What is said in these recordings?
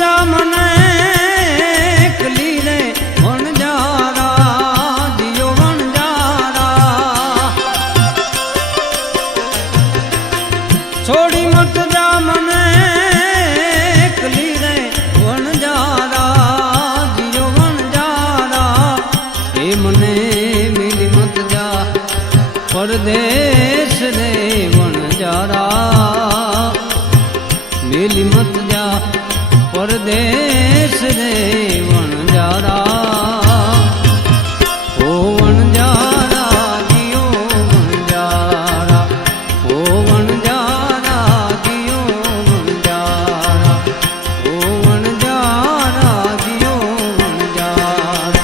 જા મને એકલી રે વણજારા જીઓ વણજારા છોડી મત જા મને એકલી રે વણજારા જીઓ વણજારા એ મને મિલી મત જા પરદેશ રે વણજારા મિલી મત જા પરદેશ રે વણજારા ઓ વણજારા જીઓ વણજારા ઓ વણજારા જીઓ વણજારા ઓ વણજારા જીઓ વણજારા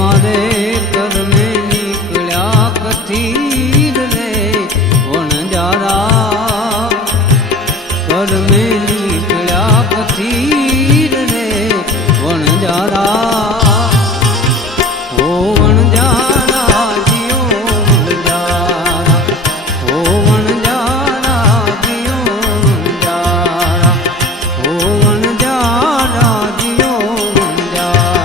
मारे कर में निकल्या कथीर रे वणजारा कर में निकल्या कथीर रे वणजारा ओ वणजारा जियो वणजारा ओ वणजारा जियो वणजारा ओ वणजारा जियो वणजारा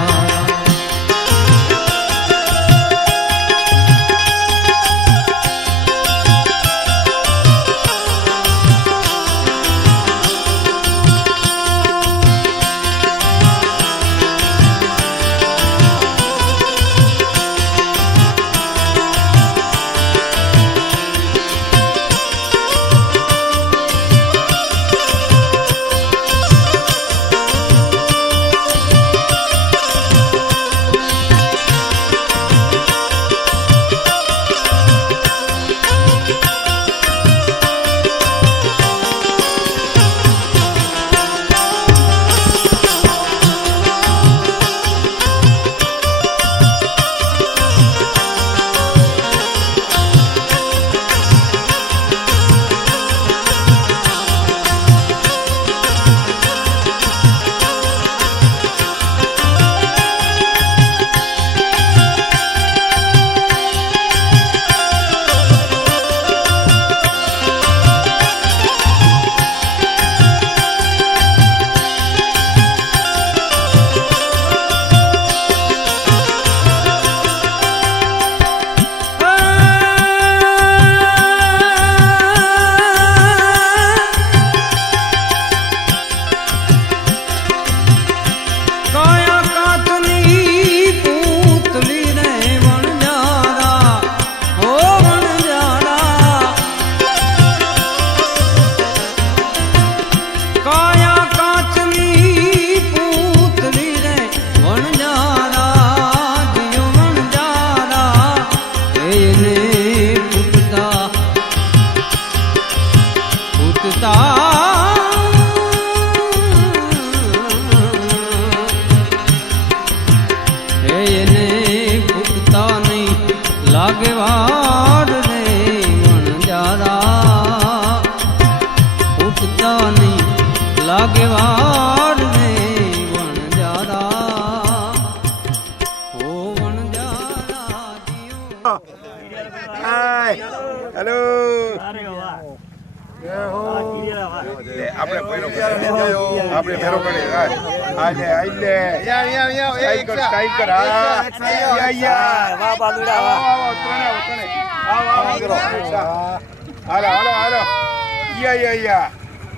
લાગે વાડ રે વણજારા ઉઠતા નહીં લાગે વાડ રે વણજારા ઓ વણજારા હેલો આપણે આપણે ફેરો કરી આજે આઈલે સાઈડ કર વાહ બાલુડા વાહ ત્રણે કરો હાલો હાલો હાલો યા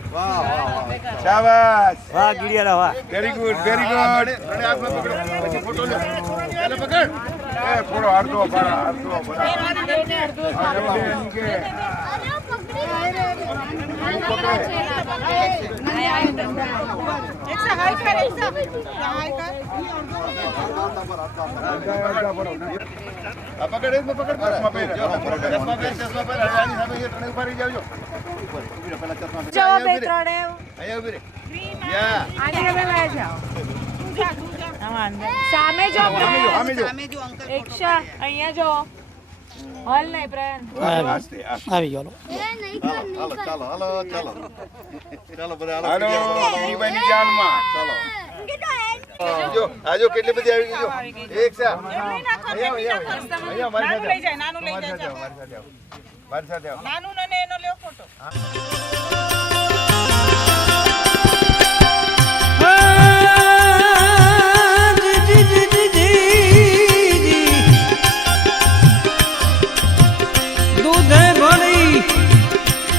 વાહ વાહ શાબાશ વાહ ગિડિયાલા વાહ વેરી ગુડ ત્રણે આપણે પકડો પછી ફોટો લે ચાલો પકડ એ ફોટો હારતો પાડા હારતો સામે જો અહીંયા જો હાલ નહીં પ્રયાન આવી ગયો જો આજો કેટલી બધી આવી ગઈ જો એક છે અહીંયા મારી સાથે નાનું લઈ જાય મારી સાથે નાનું ને એનો લેવો ફોટો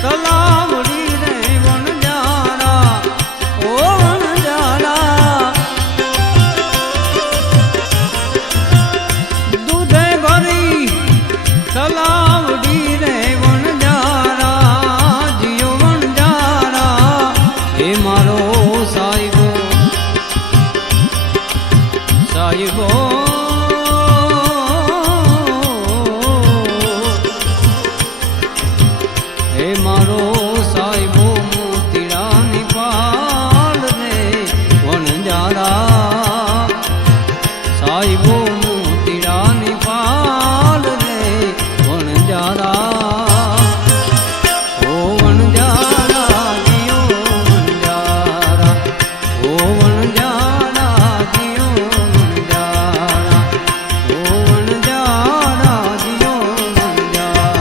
તલાવડી રે વણજારા ઓ વણજારા દૂધે ભરી તલાવડી રે વણજારા જીઓ વણજારા હે મારો સાહેબો સાહેબો હે મારો સાહેબો મોતીડાની પાલ રે વણજારા સાહેબો મોતીડાની પાલ રે વણજારા ઓ વણજારા જીઓ વણજારા ઓ વણજારા જીઓ વણજારા ઓ વણજારા જીઓ વણજારા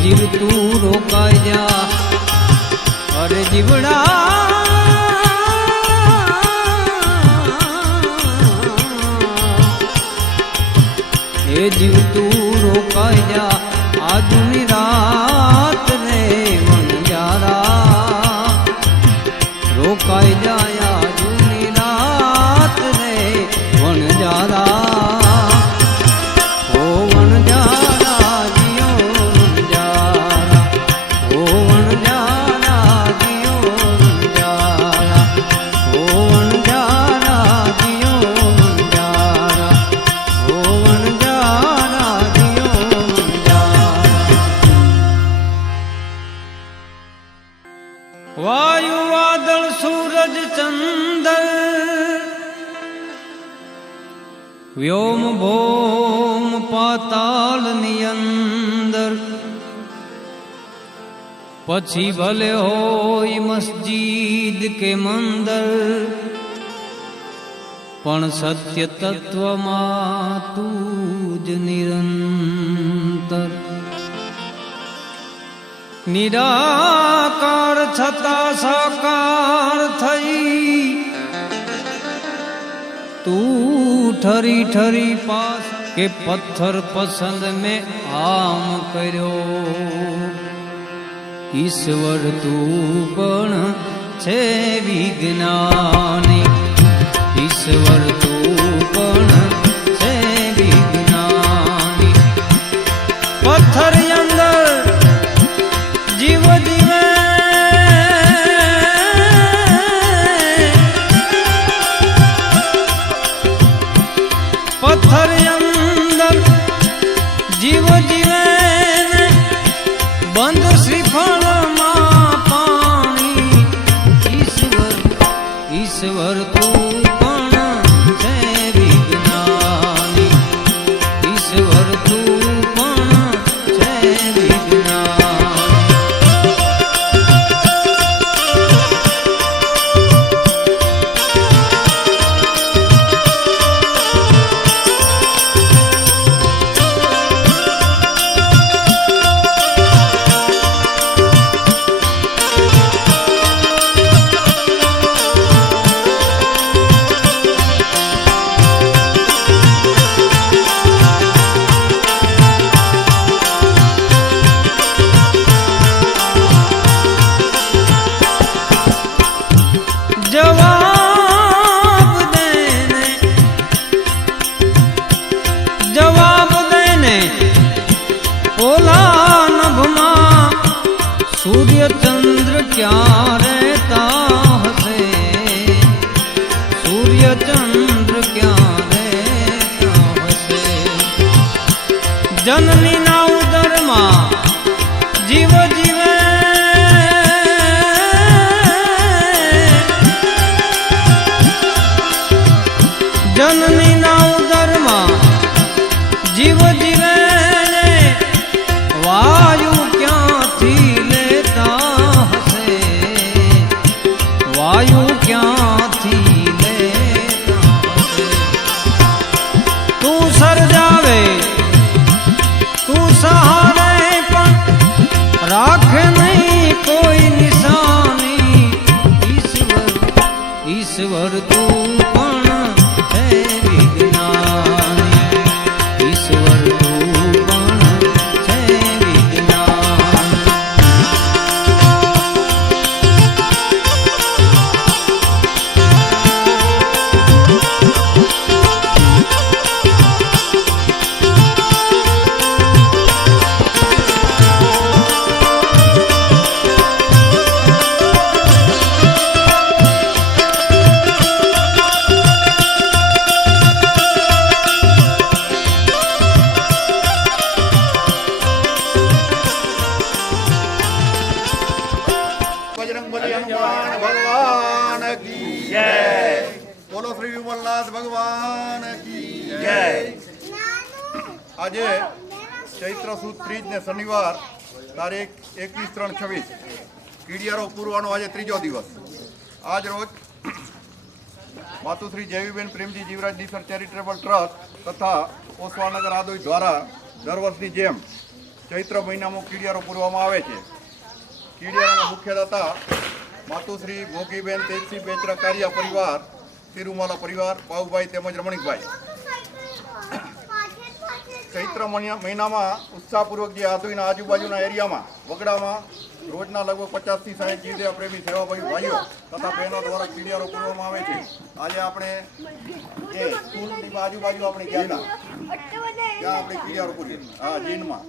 જીવ તું રોકાઈ જા અરે જીવડા એ જીવ તું રોકાઈ જા આજની રાત રે વણજારા રોકાઈ જાય આજની રાત રે વણજારા ઓ વણજારા જીઓ વણજારા ઓ વણજારા જીઓ વણજારા ઓ વણજારા જીઓ વણજારા વ્યોમ ભોમ પાતાલની અંદર પછી ભલે હોય મસ્જિદ કે મંદર, પણ સત્ય તત્વમાં તું જ નિરંતર. નિરાકાર છતાં સાકાર થઈ તું ઠરી ઠરી પાસ કે પથ્થર પસંદ મેં આમ કર્યો. ઈશ્વર તું પણ છે વિજ્ઞાની, ઈશ્વર તું પણ છે વિજ્ઞાની. પથ્થર અંદર જીવ જીવે, પથ્થર અંદર જીવ જીવે, બંધ શ્રીફળમાં પાણી. ઈશ્વર ઈશ્વર તું પણ છે વિજ્ઞાની, ઈશ્વર તું પણ છે વિજ્ઞાની. જવાબ દેને ઓલા નભમાં સૂર્ય ચંદ્ર ક્યાં રહેતા હશે, સૂર્ય ચંદ્ર ક્યાં રહેતા હશે. જનનીના ઉદરમાં જીવ જીવે, જનનીના ઉદરમાં જીવ જીવે, વાયુ ક્યાંથી લેતા હશે, વાયુ ક્યાંથી લેતા હશે. તું સર્જાવે તું સહારે, પણ રાખે નહીં કોઈ નિશાની. ઈશ્વર ઈશ્વર તું પણ છે વિજ્ઞાની, ઈશ્વર તું પણ છે વિજ્ઞાની. બજરંગબલી હનુમાન ભગવાન કી જય. બોલો શ્રી વિમલનાથ ભગવાન કી જય. આજે ચૈત્ર સુદ ત્રીજ ને શનિવાર તારીખ 21/3/26 કીડિયારો પૂરવાનો આજે ત્રીજો દિવસ. આજ રોજ માતુશ્રી જયવીબેન પ્રેમજી જીવરાજ દીસર ચેરિટેબલ ટ્રસ્ટ તથા ઓસવાનગર આદોઈ દ્વારા દર વર્ષની જેમ ચૈત્ર મહિનામાં કીડિયારો પૂરવામાં આવે છે. કીડિયારાના મુખ્યદાતા માતુશ્રી મોગીબેન તેજસિંહ બેચરા કારિયા પરિવાર, તિરુમાલા પરિવાર, પાઉભાઈ તેમજ રમણીકભાઈ. ચૈત્ર મહિનામાં ઉત્સાહપૂર્વક જે આદોઈના આજુબાજુના એરિયામાં વગડામાં રોજના લગભગ 50 થી 60 કીડિયા પ્રેમી સેવાભાવી ભાઈઓ તથા બહેનો દ્વારા કીડિયારો પૂરવામાં આવે છે. આજે આપણે જે સ્કૂલની આજુબાજુ આપણે ગયા હતા ત્યાં આપણે કીડિયારો પૂરીએ. હા, જીનમાં.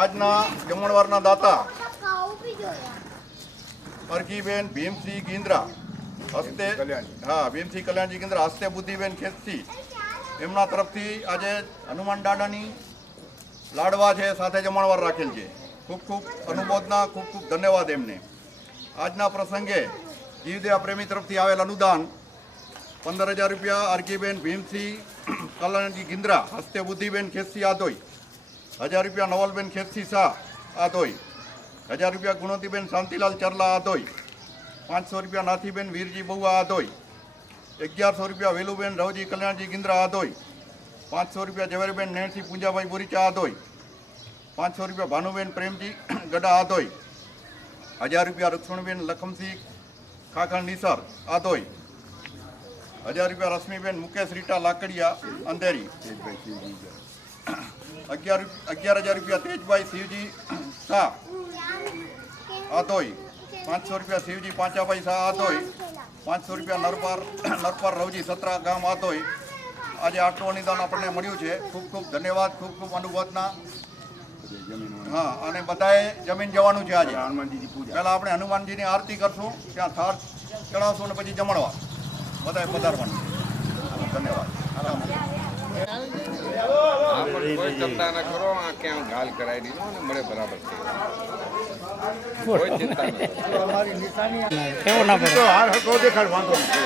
આજના જમણવારના દાતા અરજીબેન ભીમસિંહ ગિંદ્રા હસ્તે, હા ભીમસિંહ કલ્યાણજી ગિંદ્રા હસ્તે બુદ્ધિબેન ખેતસિંહ, એમના તરફથી આજે હનુમાન દાદાની લાડવા છે સાથે જમણવાર રાખેલ છે. ખૂબ ખૂબ અનુમોદના, ખૂબ ખૂબ ધન્યવાદ એમને. આજના પ્રસંગે જીવદયા પ્રેમી તરફથી આવેલ અનુદાન 15,000 રૂપિયા અરકીબેન ભીમસિંહ કલ્યાણજી ગિંદ્રા હસ્તે બુદ્ધિબેન ખેસી આદોઈ. 1,000 રૂપિયા નવલબેન ખેસી શાહ આદોઈ. 1,000 રૂપિયા ગુણવતીબેન શાંતિલાલ ચરલા આદોઈ. 500 રૂપિયા નાથીબેન વીરજી બહુઆ આદોઈ. 1,100 રૂપિયા વેલુબેન રવજી કલ્યાણજી ગિંદ્રા આદોઈ. 500 રૂપિયા ઝવેરબેન નેણસી પૂંજાભાઈ બોરીચા આદોઈ. 500 રૂપિયા ભાનુબેન પ્રેમજી ગડા આદોઈ. 1,000 રૂપિયા રૂક્ષ્મણીબેન લખમસિંહ ખાખણ નિસર આદોઈ. 1,000 રૂપિયા રશ્મિબેન મુકેશ રીટા લાકડિયા અંધેરી. 11,000 રૂપિયા તેજભાઈ શિવજી શાહ આદોઈ. 500 રૂપિયા શિવજી પાંચાભાઈ શાહ આદોઈ. 500 રૂપિયા નરપાર રવજી સત્રા ગામ આદોઈ. આજે આટલું અનુદાન આપણને મળ્યું છે. ખૂબ ખૂબ ધન્યવાદ, ખૂબ ખૂબ અનુભવના. હા, અને બધાએ જમીન જવાનું છે. આજે હનુમાનજીની પૂજા. પહેલાં આપણે હનુમાનજીની આરતી કરશું, ત્યાં થાળ ચડાવશું અને પછી જમણવા બધાએ પધારવાનું. ધન્યવાદ. કોઈ ચિંતા ન કરો, આ ક્યાં ગાલ કરાવી દીધો ને મળે બરાબર છે. કોઈ ચિંતા ન કેવો ના પડે હાર હરકો દેખાડ વાંધો નહીં.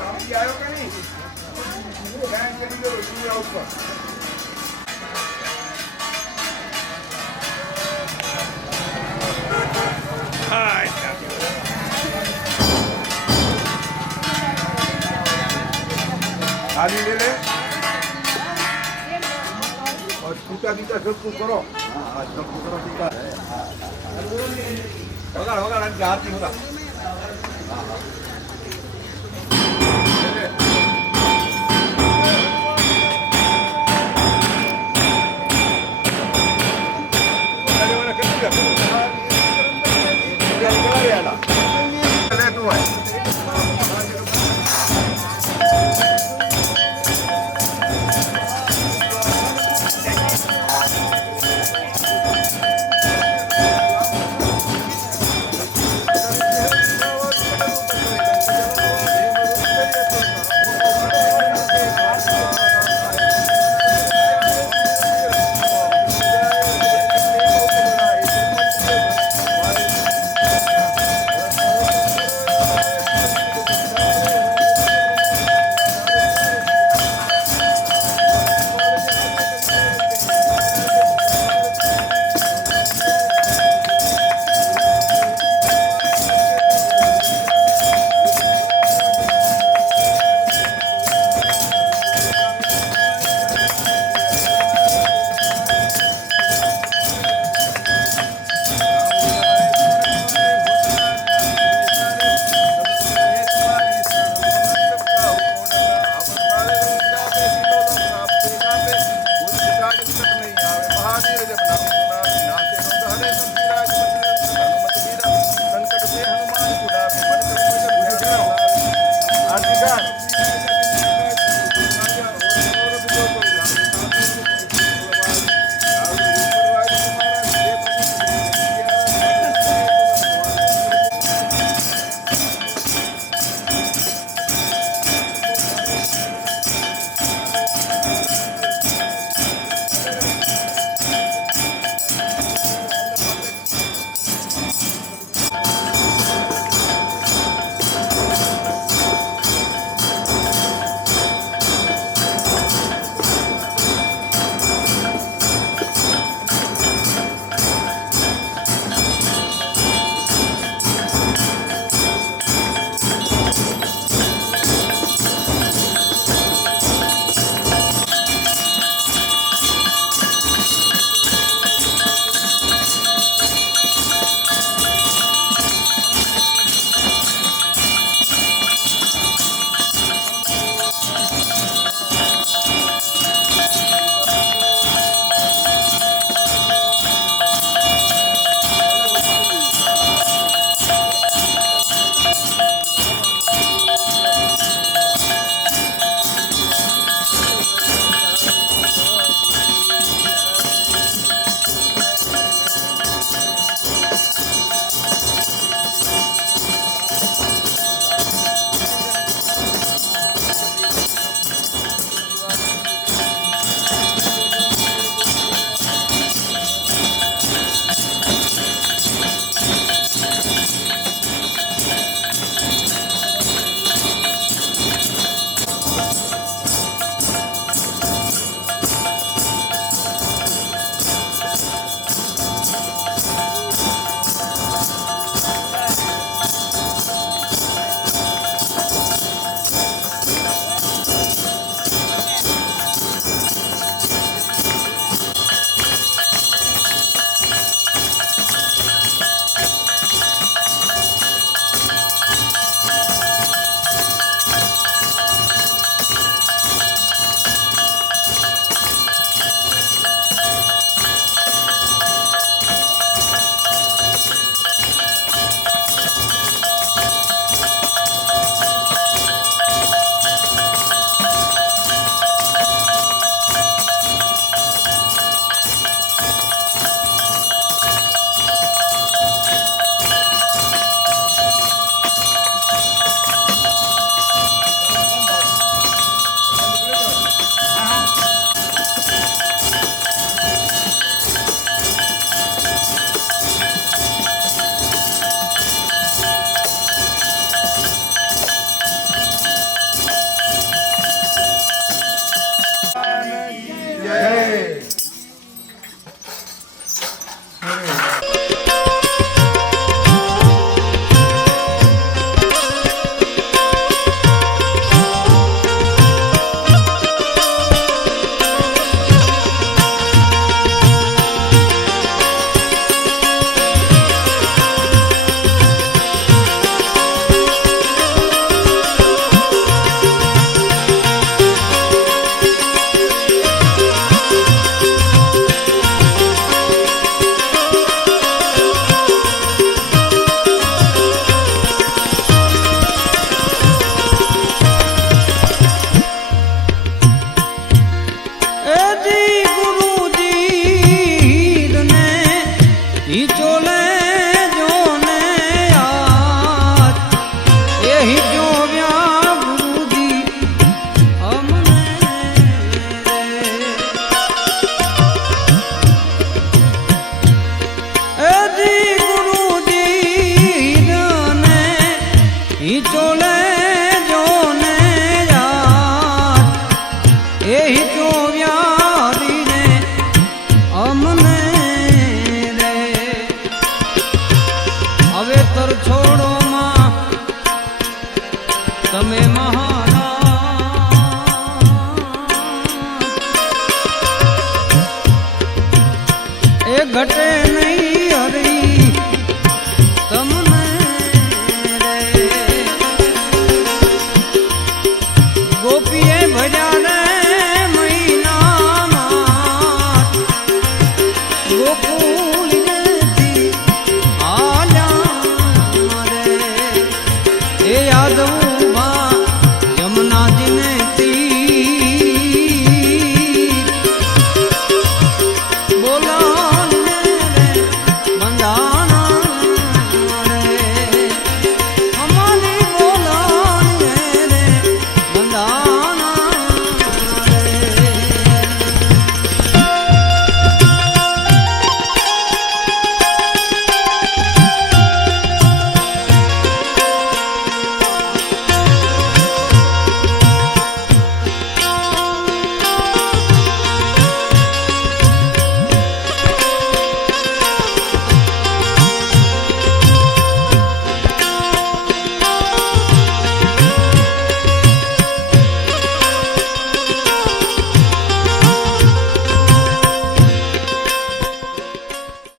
રામજી આવ્યો કે નહીં? ગાયન કરી દો, ચૂડા ઉપર. थाली ले ले और पूजा गीता सब कुछ करो. हाँ, सब कुछ करो. टीका होगा होगा रंग आरती होगा. हाँ हाँ ઈ ચોલે જોને આજ એહી જોવ્યા ગુરુજી અમને એજી ગુરુજી ને ઈ ચોલે જોને આજ એહી જોવ્યા રીને અમને રે હવે તર છોડો માં તમે મહારાજ એ ઘટે નહીં